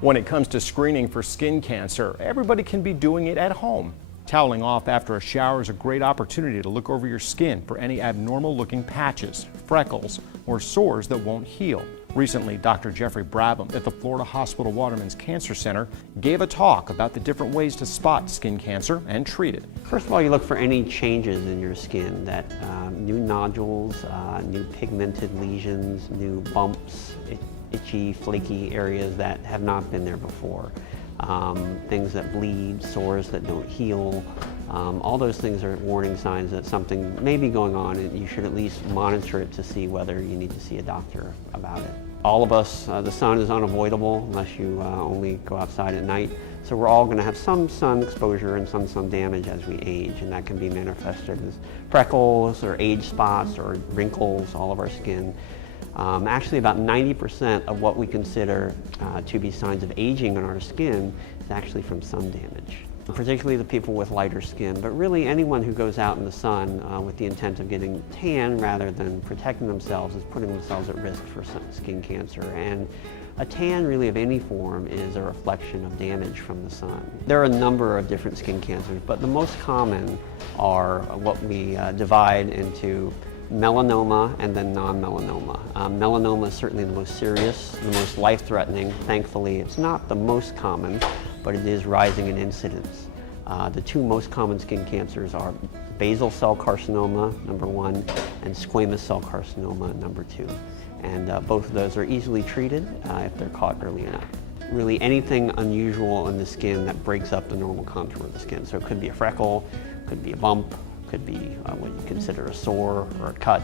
When it comes to screening for skin cancer, everybody can be doing it at home. Toweling off after a shower is a great opportunity to look over your skin for any abnormal looking patches, freckles, or sores that won't heal. Recently, Dr. Jeffery Brabham at the Florida Hospital Waterman's Cancer Center gave a talk about the different ways to spot skin cancer and treat it. First of all, you look for any changes in your skin, that new nodules, new pigmented lesions, new bumps, itchy, flaky areas that have not been there before. Things that bleed, sores that don't heal. All those things are warning signs that something may be going on, and you should at least monitor it to see whether you need to see a doctor about it. All of us, the sun is unavoidable unless you only go outside at night. So we're all going to have some sun exposure and some sun damage as we age, and that can be manifested as freckles or age spots or wrinkles all of our skin. Actually, about 90% of what we consider to be signs of aging on our skin is actually from sun damage. Particularly the people with lighter skin, but really anyone who goes out in the sun with the intent of getting tan rather than protecting themselves is putting themselves at risk for skin cancer. And a tan really of any form is a reflection of damage from the sun. There are a number of different skin cancers, but the most common are what we divide into melanoma and then non-melanoma. Melanoma is certainly the most serious, the most life-threatening. Thankfully, it's not the most common, but it is rising in incidence. The two most common skin cancers are basal cell carcinoma, number 1, and squamous cell carcinoma, number 2. And both of those are easily treated if they're caught early enough. Really anything unusual in the skin that breaks up the normal contour of the skin. So it could be a freckle, could be a bump, could be what you consider a sore or a cut.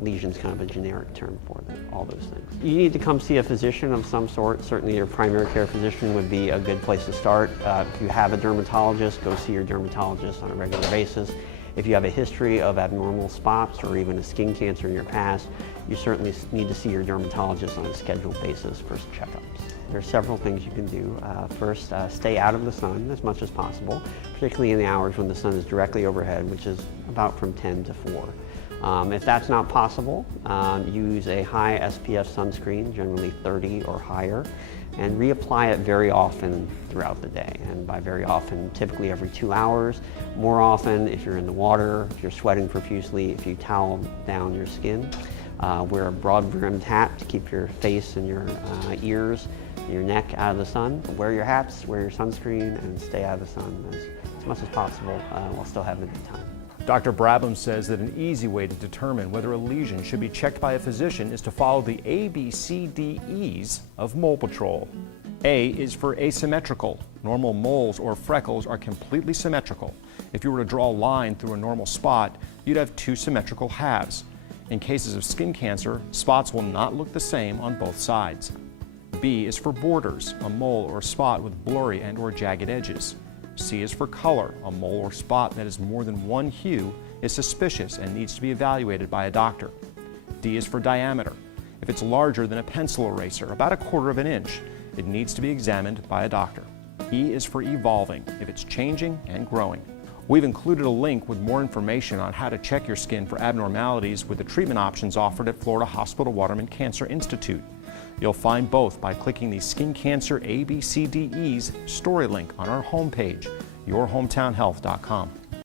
Lesion's kind of a generic term for them, all those things. You need to come see a physician of some sort. Certainly your primary care physician would be a good place to start. If you have a dermatologist, go see your dermatologist on a regular basis. If you have a history of abnormal spots or even a skin cancer in your past, you certainly need to see your dermatologist on a scheduled basis for checkups. There are several things you can do. First, stay out of the sun as much as possible, particularly in the hours when the sun is directly overhead, which is about from 10 to 4. If that's not possible, use a high SPF sunscreen, generally 30 or higher, and reapply it very often throughout the day. And by very often, typically every 2 hours. More often if you're in the water, if you're sweating profusely, if you towel down your skin. Wear a broad-brimmed hat to keep your face and your ears, your neck out of the sun. Wear your hats, wear your sunscreen, and stay out of the sun as much as possible while still having a good time. Dr. Brabham says that an easy way to determine whether a lesion should be checked by a physician is to follow the ABCDEs of mole patrol. A is for asymmetrical. Normal moles or freckles are completely symmetrical. If you were to draw a line through a normal spot, you'd have 2 symmetrical halves. In cases of skin cancer, spots will not look the same on both sides. B is for borders, a mole or spot with blurry and/or jagged edges. C is for color. A mole or spot that is more than one hue is suspicious and needs to be evaluated by a doctor. D is for diameter. If it's larger than a pencil eraser, about 1/4 of an inch, it needs to be examined by a doctor. E is for evolving, if it's changing and growing. We've included a link with more information on how to check your skin for abnormalities with the treatment options offered at Florida Hospital Waterman Cancer Institute. You'll find both by clicking the Skin Cancer ABCDEs story link on our homepage, yourhometownhealth.com.